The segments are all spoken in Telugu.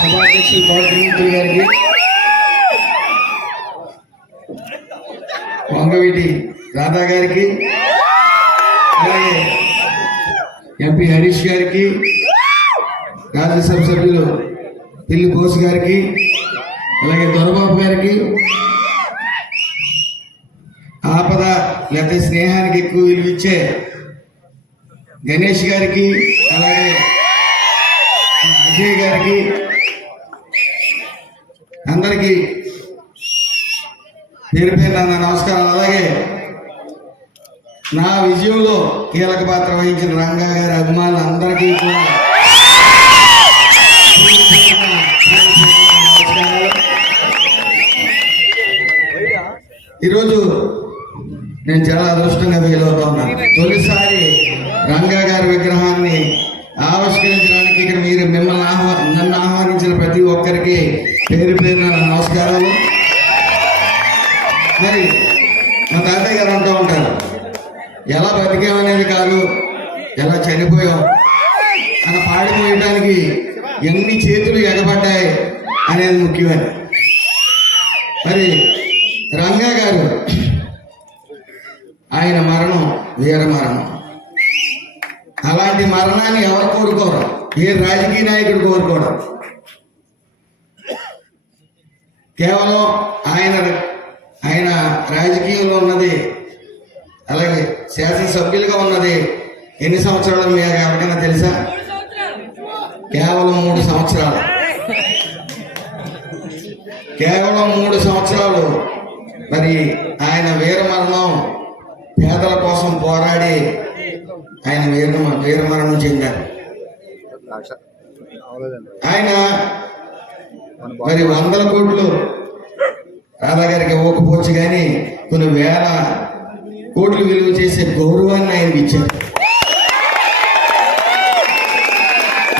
సభాధ్యక్షులు గౌరవనీయులు గారికి, వంగవీటి రాధా గారికి, అలాగే ఎంపీ హరీష్ గారికి, రాజ్యసభ సభ్యులు పిల్లి బోస్ గారికి, అలాగే దొరబాబు గారికి, ఆపద లేకపోతే స్నేహానికి ఎక్కువ విలువిచ్చే గణేష్ గారికి, అలాగే అజయ్ గారికి, అందరికీ పేరు పేరు నా నమస్కారం. అలాగే నా విజయంలో కీలక పాత్ర వహించిన రంగా గారి అభిమానులు అందరికీ కూడా ఈరోజు నేను చాలా అదృష్టంగా ఫీల్ అవుతా ఉన్నాను. తొలిసారి రంగా గారి విగ్రహాన్ని ఆవిష్కరించడానికి ఇక్కడ మీరు నన్ను ఆహ్వానించిన ప్రతి ఒక్కరికి పేరు పేరున నమస్కారాలు. మరి మా తాతయ్య గారు అంటూ ఉంటారు, ఎలా బతికామనేది కాదు ఎలా చనిపోయాం అలా పాడిపోయడానికి ఎన్ని చేతులు ఎగబడ్డాయి అనేది ముఖ్యమని. మరి రంగా గారు ఆయన మరణం వీర మరణం. అలాంటి మరణాన్ని ఎవరు కోరుకోరు, ఏ రాజకీయ నాయకుడు కోరుకోరు. కేవలం ఆయన రాజకీయంలో ఉన్నది, అలాగే శాసనసభ్యులుగా ఉన్నది ఎన్ని సంవత్సరాలు మీకు ఎవరికైనా తెలుసా? కేవలం 3 సంవత్సరాలు. కేవలం 3 సంవత్సరాలు. మరి ఆయన వీరమరణం, పేదల కోసం పోరాడి ఆయన వీరమరణం చెందారు. ఆయన మరి 100 కోట్లు రాధా గారికి ఇవ్వకపోవచ్చు, కానీ కొన్ని వేల కోట్లు విలువ చేసే గౌరవాన్ని ఆయనకి ఇచ్చారు.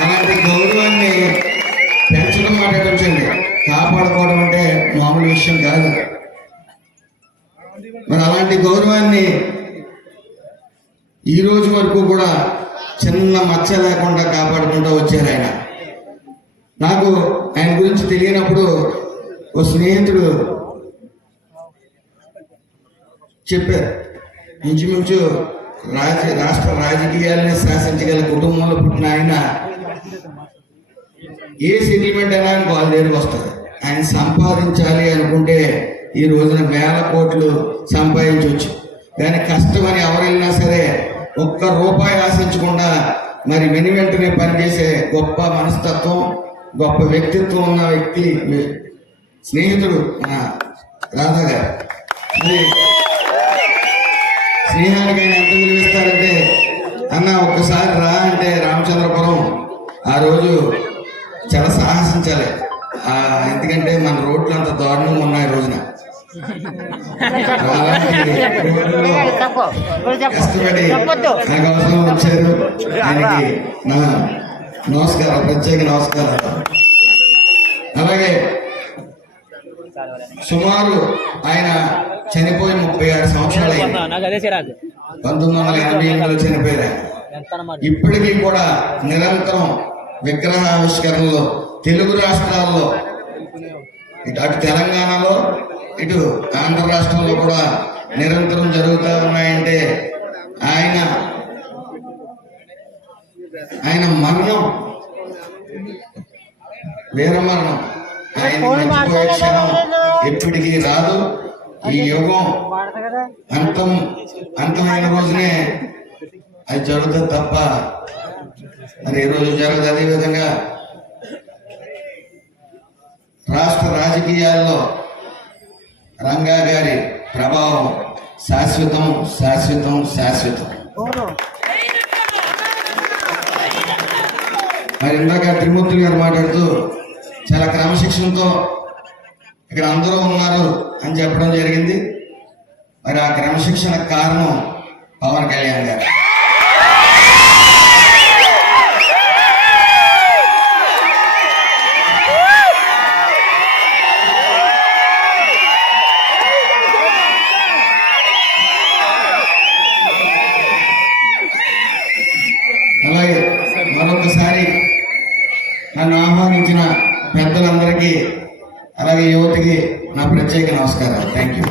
అలాంటి గౌరవాన్ని పెంచడం మాట్లాడొచ్చండి, కాపాడుకోవడం అంటే మామూలు విషయం కాదు. మరి అలాంటి గౌరవాన్ని ఈ రోజు వరకు కూడా చిన్న మచ్చ లేకుండా కాపాడుకుంటూ వచ్చారు ఆయన. నాకు ఆయన గురించి తెలియనప్పుడు ఓ స్నేహితుడు చెప్పారు, ఇంచుమించు రాష్ట్ర రాజకీయాలని శాసించగల కుటుంబంలో పుట్టిన ఆయన ఏ సెటిల్మెంట్ అయినా ఆయనకు వాళ్ళ దగ్గరికి వస్తుంది. ఆయన సంపాదించాలి అనుకుంటే ఈ రోజున వేల కోట్లు సంపాదించవచ్చు, కానీ కష్టమని ఎవరు వెళ్ళినా సరే ఒక్క రూపాయి ఆశించకుండా మరి వెంటనే పనిచేసే గొప్ప మనస్తత్వం, గొప్ప వ్యక్తిత్వం ఉన్న వ్యక్తి స్నేహితుడు మన రాధా గారు. మరి స్నేహానికి ఆయన ఎంత విలువిస్తారంటే, అన్న ఒక్కసారి రా అంటే రామచంద్రపురం ఆ రోజు చాలా సాహసించాలి. ఎందుకంటే మన రోడ్లు అంత దారుణంగా ఉన్నాయి రోజున. కష్టపడి నా కోసం వచ్చారు. ఆయనకి నా నమస్కారం, ప్రత్యేక నమస్కారాలు. అలాగే సుమారు ఆయన చనిపోయి 36 సంవత్సరాలు అయింది. 1988లో చనిపోయారు. ఇప్పటికీ కూడా నిరంతరం విగ్రహావిష్కరణలో తెలుగు రాష్ట్రాల్లో, అటు తెలంగాణలో ఇటు ఆంధ్ర రాష్ట్రంలో కూడా నిరంతరం జరుగుతూ ఉన్నాయంటే ఆయన మరణం వీరమరణం. ఆయన మర్చిపోయే క్షణం ఎప్పటికీ రాదు. ఈ యుగం అంతమైన రోజునే అది జరుగుతుంది తప్ప మరి ఏ రోజు జరగదు. అదేవిధంగా రాష్ట్ర రాజకీయాల్లో రంగా గారి ప్రభావం శాశ్వతం శాశ్వతం శాశ్వతం. మరి ఇందాక త్రిమూర్తులు గారు మాట్లాడుతూ చాలా క్రమశిక్షణతో ఇక్కడ అందరూ ఉన్నారు అని చెప్పడం జరిగింది. మరి ఆ క్రమశిక్షణ కారణం పవన్ కళ్యాణ్ గారు. అలాగే మరొక ఆహ్వానించిన పెద్దలందరికీ అలాగే యువతికి నా ప్రత్యేక నమస్కారాలు. Thank you.